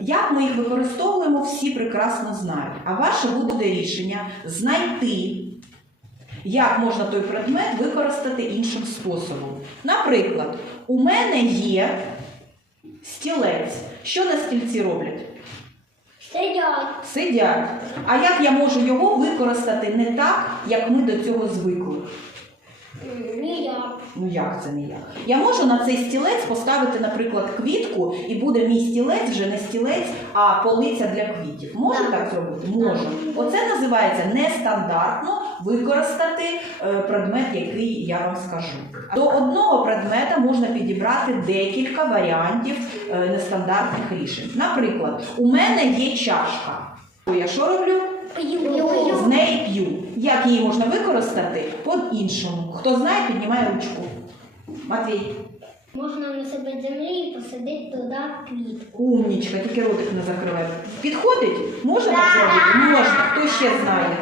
Як ми їх використовуємо, всі прекрасно знають. А ваше буде рішення знайти, як можна той предмет використати іншим способом. Наприклад, у мене є стілець. Що на стільці роблять? Сидять. Сидять. А як я можу його використати не так, як ми до цього звикли? Ніяк. Ну як це не я? Я можу на цей стілець поставити, наприклад, квітку, і буде мій стілець вже не стілець, а полиця для квітів. Можу Так. так зробити? Можу. Оце називається нестандартно використати е, предмет, який я вам скажу. До одного предмета можна підібрати декілька варіантів е, нестандартних рішень. Наприклад, у мене є чашка. Я що роблю? З неї п'ю. Як її можна використати? По-іншому. Хто знає, піднімає ручку. Матвій. Можна насипати землі і посадити туди квітку. Умнічка, тільки ротик не закривай. Підходить? Можна так зробити? Можна. Хто ще знає?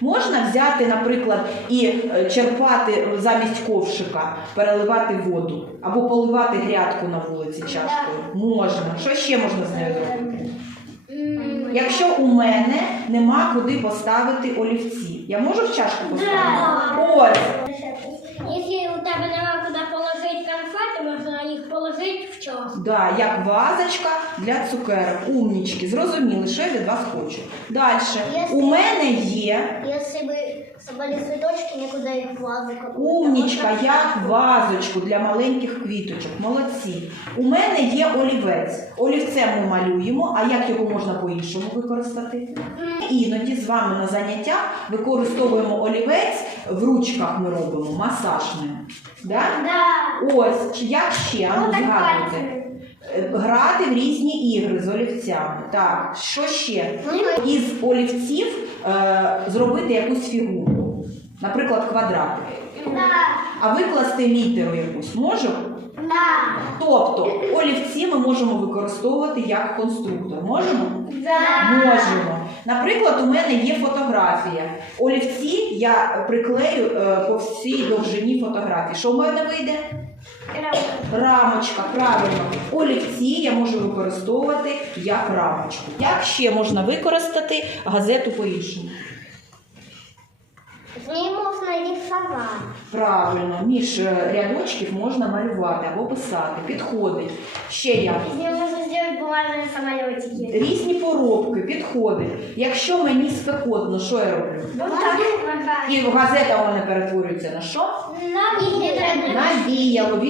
Можна взяти, наприклад, і е, черпати замість ковшика, переливати воду або поливати грядку на вулиці чашкою. Можна. Що ще можна з нею зробити? Якщо у мене нема куди поставити олівці, я можу в чашку поставити? Да. Ось. Якщо у тебе нема куди положити конфети, можна їх положити в час. Да, як вазочка для цукерок. Умнічки. Зрозуміли, що я від вас хочу. Далі. У мене є Якщо бы собрали цветочки, некуда их в вазу умнічка, як вазочку для маленьких квіточок. Молодці. У мене є олівець. Олівцем ми малюємо, а як його можна по-іншому використати? Іноді з вами на заняттях використовуємо олівець, в ручках ми робимо масажним. Да? Да. Ось, як ще? А ну, згадуйте. Е, Грати в різні ігри з олівцями. Так, що ще? Із олівців е, зробити якусь фігуру, наприклад, квадратик. Да. А викласти літеру якусь можемо? Да. Тобто олівці ми можемо використовувати як конструктор. Можемо? Да. Можемо. Наприклад, у мене є фотографія. Олівці я приклею е, по всій довжині фотографії. Що в мене вийде? Рамочка, правильно. Олівці я можу використовувати як рамочку. Як ще можна використати газету по-іншому? З неї можна рисувати. Правильно, між е, рядочків можна малювати або писати. Підходить. Ще як? Можна зробити бумажні самолітики. Різні поробки, підходить. Якщо мені спекотно, що я роблю? І газета у мене перетворюється на що? На вітер. На віяло, Да.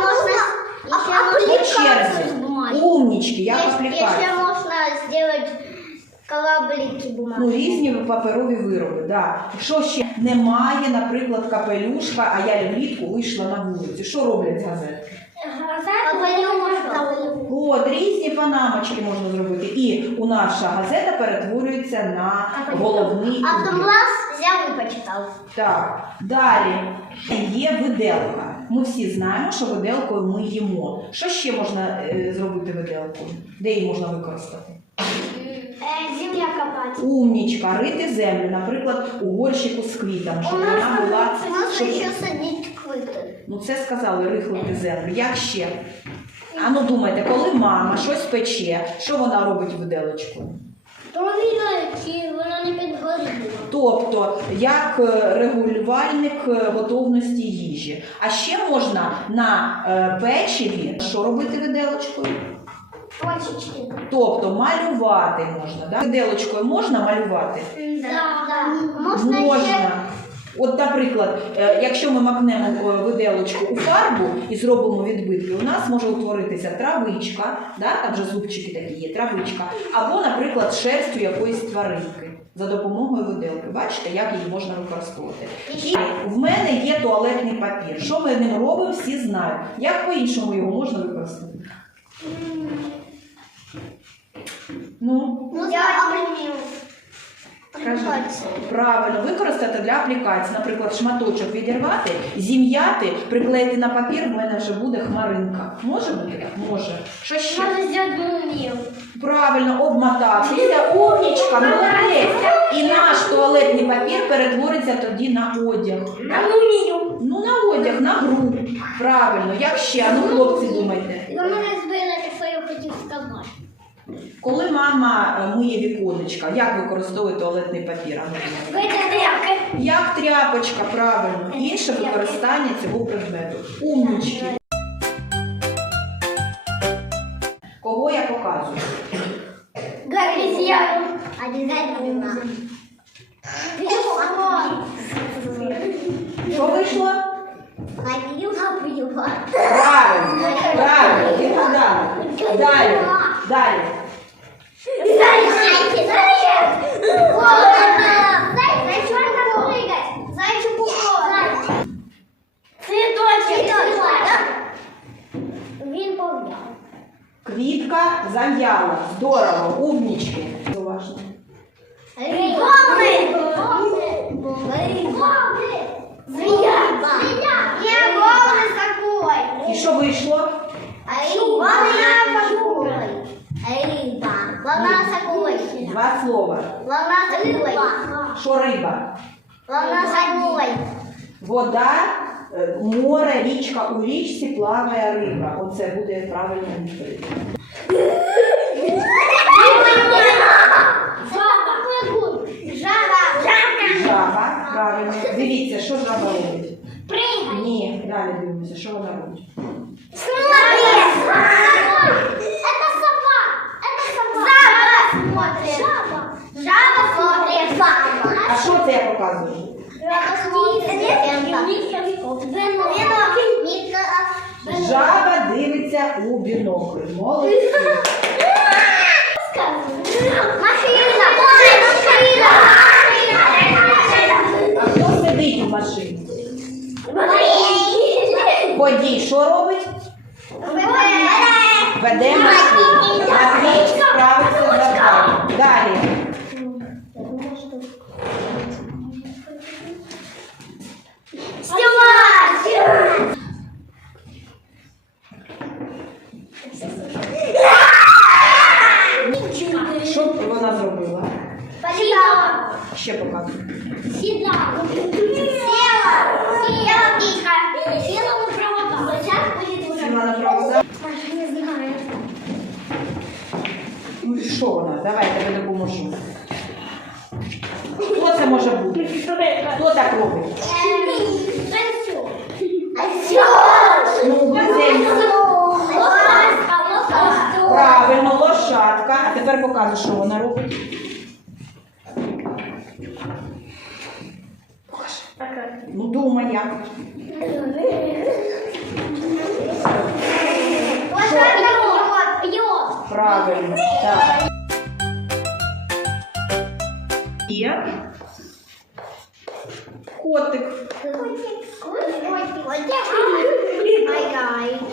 можно, еще По черзі. Умнічки, як Еще аплікація. можно сделать кораблики бумаги. Ну, різні паперові вироби, да. Що ще немає, наприклад, капелюшка, а я влітку вийшла на вулицю. Що роблять з газет? От, різні панамочки можна зробити. І у наша газета перетворюється на головний. А потом убір. раз взял и. Так, далі є виделка. Ми всі знаємо, що виделкою ми їмо. Що ще можна е, зробити виделкою? Де її можна використати? Земля копать. Умнічка, рити землю, наприклад, у горщику з квітами, щоб вона була. Можно щоб- еще садить квиты. Ну це сказали рихлити землю. Як ще? А ну думайте, коли мама щось пече, що вона робить? Провіряючи, вона не підгоріла. Тобто, як е, регулювальник е, готовності їжі. А ще можна на е, печиві що робити виделочкою? Точечки. Тобто малювати можна. Да? Виделочкою можна малювати? Да, да. Можна, Можна. ще От, наприклад, е, якщо ми макнемо е, виделочку у фарбу і зробимо відбитки, у нас може утворитися травичка, да? там же зубчики такі є, травичка, або, наприклад, шерстю якоїсь тваринки за допомогою виделки. Бачите, як її можна використовувати. І в мене є туалетний папір. Що ми ним робимо, всі знають. Як по-іншому його можна використати? Ну, Ну, я обрію. Правильно, використати для аплікації, наприклад, шматочок відірвати, зім'яти, приклеїти на папір, в мене вже буде хмаринка. Може бути так? Може. Що ще? Можна зробити мумію. Правильно, обмотався. Умнічка, молодець. І наш туалетний папір перетвориться тоді на одяг. На мумію. Ну, на одяг, на гру. Правильно, як ще? Ну, хлопці, думайте. Ви мене збили, що я хотів сказати. Коли мама е, миє віконечка, як використовує туалетний папір? Антоніна? Як тряпочка, правильно, інше використання цього предмету. Умнічки. Кого я показую? Обезьяну. Обязательно. Що вийшло? Правильно, правильно, ти далі. Далі, далі. Зайчик, зайчик. Зайчик, можно прыгать. Зайчик упал. Цветочек. Він пов'яв. Квітка зав'яла. Здорово, умнічки. Уважно. Голый. Голый. Змея. Я голый такой. І що вийшло? Слова. С акулой. Що риба? Волна с акулой. Вода, е, море, річка у річці плаває риба. Оце буде правильна відповідь. Жаба. Жаба. Жаба. Жаба, правильно. Дивіться, що жаба робить. Прыгай. Ні, далі дивимося, що вона робить. А що це я показую? Жаба дивиться у бінокль. Молодці. А хто сидить у машині? Водій що робить? Веде машину. Матвій справиться з завданням. Далі. Що б вона зробила? Ще показую. Села. Села. Села тихо. Села на провода. Сейчас будет уже. Сіла на провода. Не знаю. Ну і що вона? Давай я тебе допоможу. Хто це може бути? Хто так робить? Ну, близенько. Правильно, лошадка. А тепер покажу, що вона робить. Ну, думай як. Правильно. Так. Є. Котик.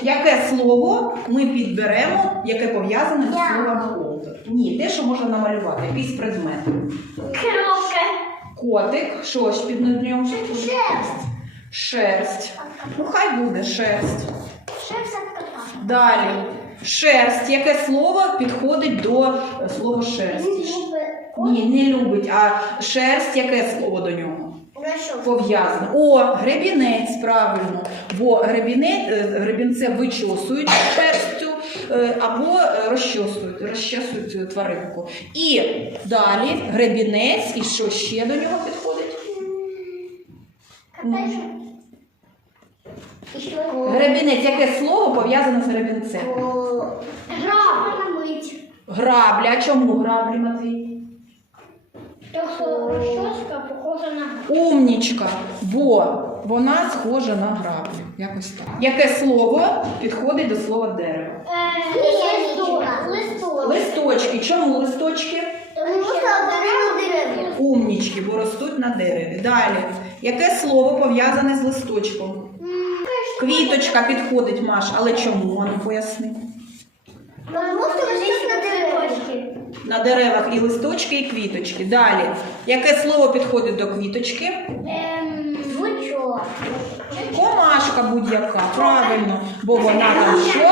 Яке слово ми підберемо, яке пов'язане з словом? Ні, те, що можна намалювати, якийсь предмет. Котик, що ж під ним? Шерсть. Шерсть. Ну, хай буде шерсть. Шерсть. Далі. Шерсть. Яке слово підходить до слова шерсть? Ні, не любить, а шерсть, яке слово до нього? Пов'язане. О, гребінець, правильно. Бо гребінець, е, гребінце вичосують шерстю е, або е, розчосують, розчесують цю тваринку. І далі гребінець, і що ще до нього підходить? Гребінець, яке слово пов'язане з гребінцем? Грабля. Грабля. Чому граблі, Матвій? Похожа на Умнічка, бо вона схожа на граблю. Якось так. Яке слово підходить до слова дерево? Листок. Листочки. Чому листочки? Тому що дерева дерев'я. Умнічки, бо ростуть на дереві. Далі. Яке слово пов'язане з листочком? Квіточка підходить, Маш, але чому? Ану поясни. Тому що листок на деревочки. На деревах і листочки, і квіточки. Далі. Яке слово підходить до квіточки? Ем, Звучок. Комашка будь-яка, правильно. Бо вона там що?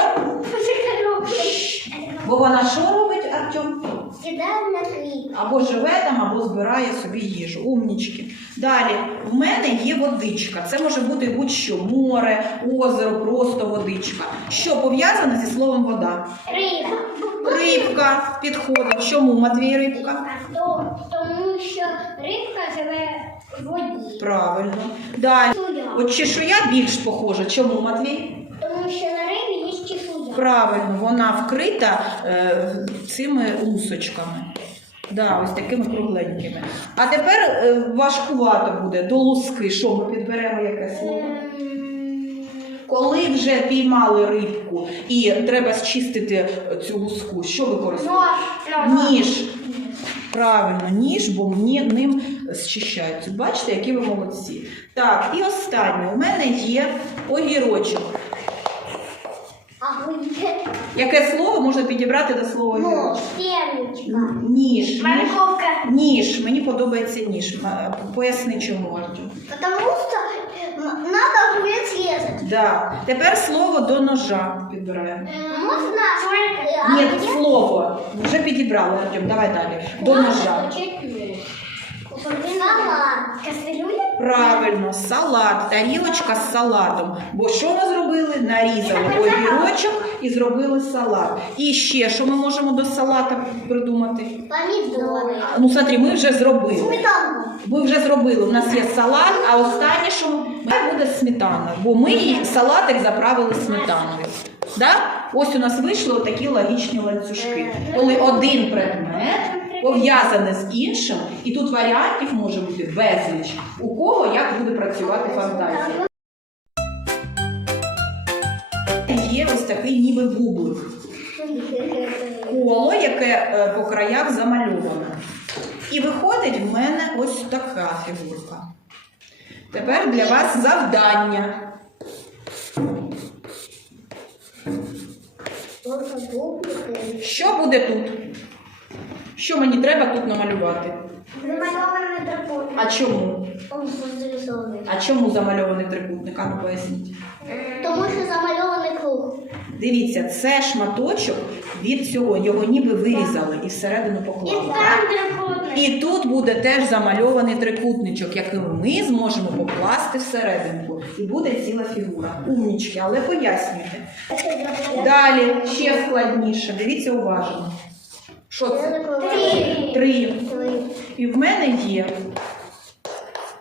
Бо вона що робить, на кріп. Або живе там, або збирає собі їжу. Умнічки. Далі, в мене є водичка. Це може бути будь-що море, озеро, просто водичка. Що пов'язане зі словом вода? Риба. Рибка підходить. Чому Матвій рибка? То- Тому що рибка живе в воді. Правильно. Далі. От чешуя більш похожа. Чому Матвій? Тому що на рибі є чешуя. Правильно, вона вкрита е, цими лусочками. Да, ось такими кругленькими. А тепер е, важкувато буде до луски. Що ми підберемо яке слово? Коли вже піймали рибку і треба зчистити цю луску, що використовуємо? Нож. Ніж. Правильно, ніж, бо ні, ним зчищаються. Бачите, які ви молодці. Так, і останнє. У мене є огірочок. Яке слово можна підібрати до слова Нож. огірочок? Ніж. Ніж. Морковка. Ніж. Мені подобається ніж. М- Поясни, чому Артем. Потому что м- надо резать. Да. Тепер слово до ножа підбираємо. Можно? Ні, слово. Вже підібрали, Артем. Давай далі. До ножа. Салат. Кастрюля? Правильно, салат, тарілочка з салатом. Бо що ми зробили? Нарізали огірочок і зробили салат. І ще що ми можемо до салата придумати? Помидоры. Ну, смотри, ми вже зробили. Сметанку. Ми вже зробили. У нас є салат, а останнє, що ми буде сметана, бо ми її салатик заправили сметаною. Да? Ось у нас вийшли такі логічні ланцюжки. Коли один предмет пов'язаний з іншим, і тут варіантів може бути безліч. У кого як буде працювати фантазія. Є ось такий ніби бублик. Коло, яке е, по краях замальоване. І виходить в мене ось така фігурка. Тепер для вас завдання. Що буде тут? Що мені треба тут намалювати? Намальованный дракон. А чому? А чому замальований трикутник? А ну поясніть. Тому що замальований круг. Дивіться, це шматочок від цього, його ніби вирізали і всередину І там дракон. І тут буде теж замальований трикутничок, який ми зможемо покласти всерединку. І буде ціла фігура. Умнічки, але пояснюйте. Далі ще складніше. Дивіться уважно. Що це? Три. Три. І в мене є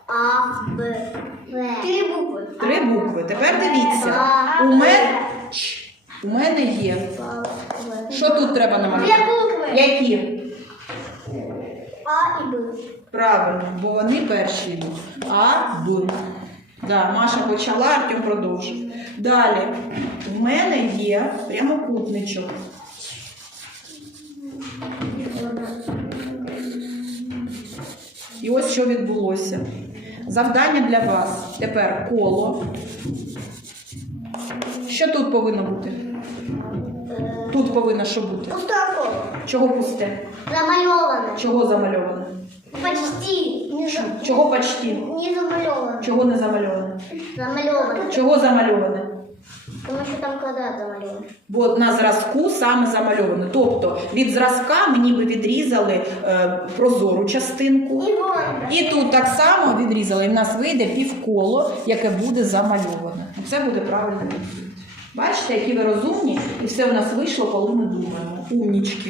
А, Б, В. Три букви. три букви. Тепер дивіться. У мене, у мене є. Що тут треба намалювати? букви. Які? А і Б. Правильно, бо вони перші йдуть. А, Б. Да, Маша почала, Артем продовжив. Далі. В мене є прямокутничок. І ось що відбулося. Завдання для вас. Тепер коло. Що тут повинно бути? Тут повинно що бути? Пусте коло. Чого пусте? Замальоване. Чого замальоване? Почти. Не, за... Чого почти? не замальоване. Чого не замальоване? Замальоване. Чого замальоване? Тому що там квадрат замальований. Бо на зразку саме замальовано. Тобто від зразка ми ніби відрізали е, прозору частинку. І вон. І тут так само відрізали, і в нас вийде півколо, яке буде замальоване. Це буде правильно. Бачите, які ви розумні, і все в нас вийшло, коли ми думаємо. Умнічки.